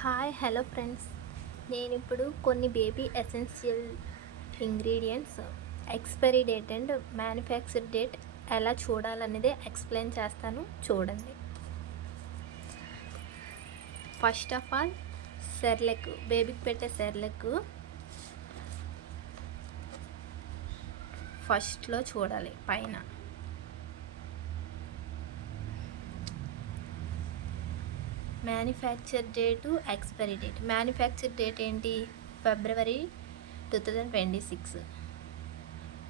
Hello friends. నేను ఇప్పుడు కొన్ని baby essential ingredients expiry date and manufacture date ఎలా చూడాలనేది ఎక్స్ప్లెయిన్ చేస్తాను, చూడండి. ఫస్ట్ ఆఫ్ ఆల్, సెర్లెక్, బేబీకి పెట్టే సెర్లెక్ ఫస్ట్లో చూడాలి పైన. Manufacture date, expiry date. Manufacture date ఏంటి? ఫిబ్రవరి 2026,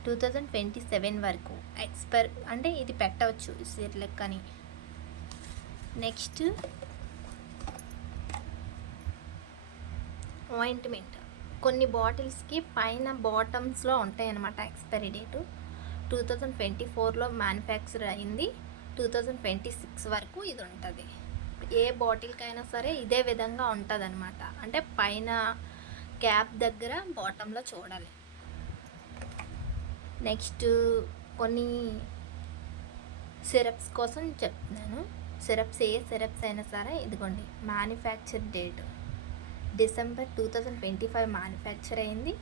2027 వరకు ఎక్స్పైర్ అంటే ఇది పెట్టవచ్చు సెర్లెక్ అని. Next ointment. కొన్ని బాటిల్స్కి పైన బాటమ్స్లో ఉంటాయి అన్నమాట ఎక్స్పైరీ డేటు. 2024లో మ్యానుఫ్యాక్చర్ అయింది, 2026 వరకు ఇది ఉంటుంది. ఏ బాటిల్కైనా సరే ఇదే విధంగా ఉంటుంది అనమాట. అంటే పైన క్యాప్ దగ్గర బాటంలో చూడాలి. నెక్స్ట్ కొన్ని సిరప్స్ కోసం చెప్తున్నాను. సిరప్స్, ఏ సిరప్స్ అయినా సరే ఇదిగోండి. మ్యానుఫ్యాక్చర్ డేట్ డిసెంబర్ 2025 మ్యానుఫ్యాక్చర్ అయింది,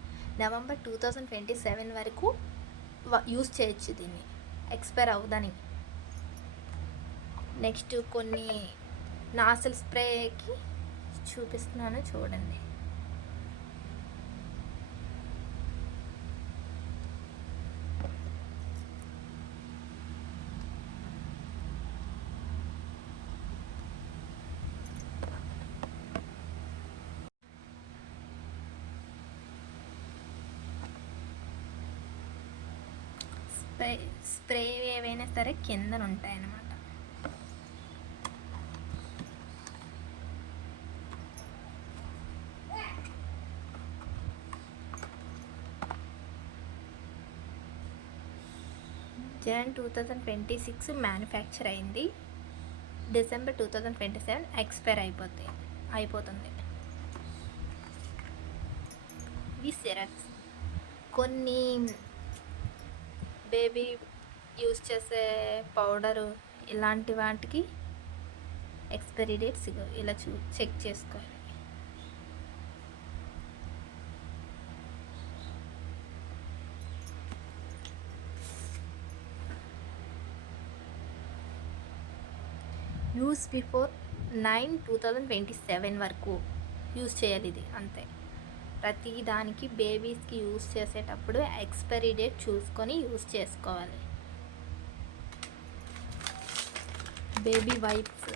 నవంబర్ 2027 వరకు యూస్ చేయొచ్చు దీన్ని, ఎక్స్పైర్ అవ్వదని. నెక్స్ట్ కొన్ని నాసిల్ స్ప్రేకి చూపిస్తున్నాను, చూడండి. స్ప్రే ఏవైనా సరే కిందన ఉంటాయన్నమాట. జన్ 2026 మ్యానుఫ్యాక్చర్ అయింది, డిసెంబర్ 2027 ఎక్స్పైర్ అయిపోతుంది. ఇవి సిరప్స్. కొన్ని బేబీ యూస్ చేసే పౌడరు, ఇలాంటి వాటికి ఎక్స్పైరీ డేట్స్ ఇలా చెక్ చేసుకోవాలి. యూస్ బిఫోర్ 9/2027 వరకు యూస్ చేయాలి ఇది, అంతే. ప్రతి దానికి బేబీస్కి యూస్ చేసేటప్పుడు ఎక్స్పైరీ డేట్ చూసుకొని యూస్ చేసుకోవాలి. బేబీ వైప్స్,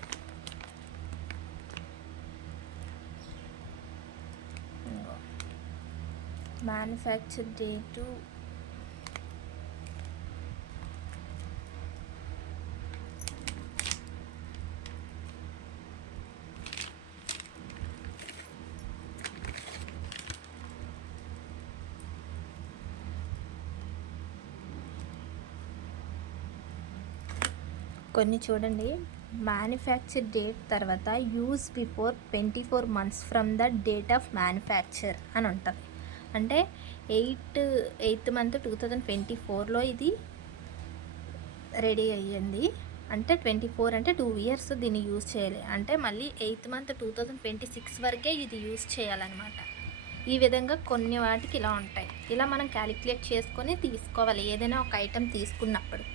మ్యానుఫ్యాక్చర్ డేటు కొన్ని చూడండి. మ్యానుఫ్యాక్చర్ డేట్ తర్వాత use before 24 months from the date of manufacture అని ఉంటుంది. అంటే 8th month 2024లో ఇది రెడీ అయ్యింది. అంటే 24 అంటే 2 years దీన్ని యూజ్ చేయాలి. అంటే మళ్ళీ 8th month 2026 వరకే ఇది యూజ్ చేయాలన్నమాట. ఈ విధంగా కొన్ని వాటికి ఇలా ఉంటాయి. ఇలా మనం క్యాలిక్యులేట్ చేసుకొని తీసుకోవాలి ఏదైనా ఒక ఐటెం తీసుకున్నప్పుడు.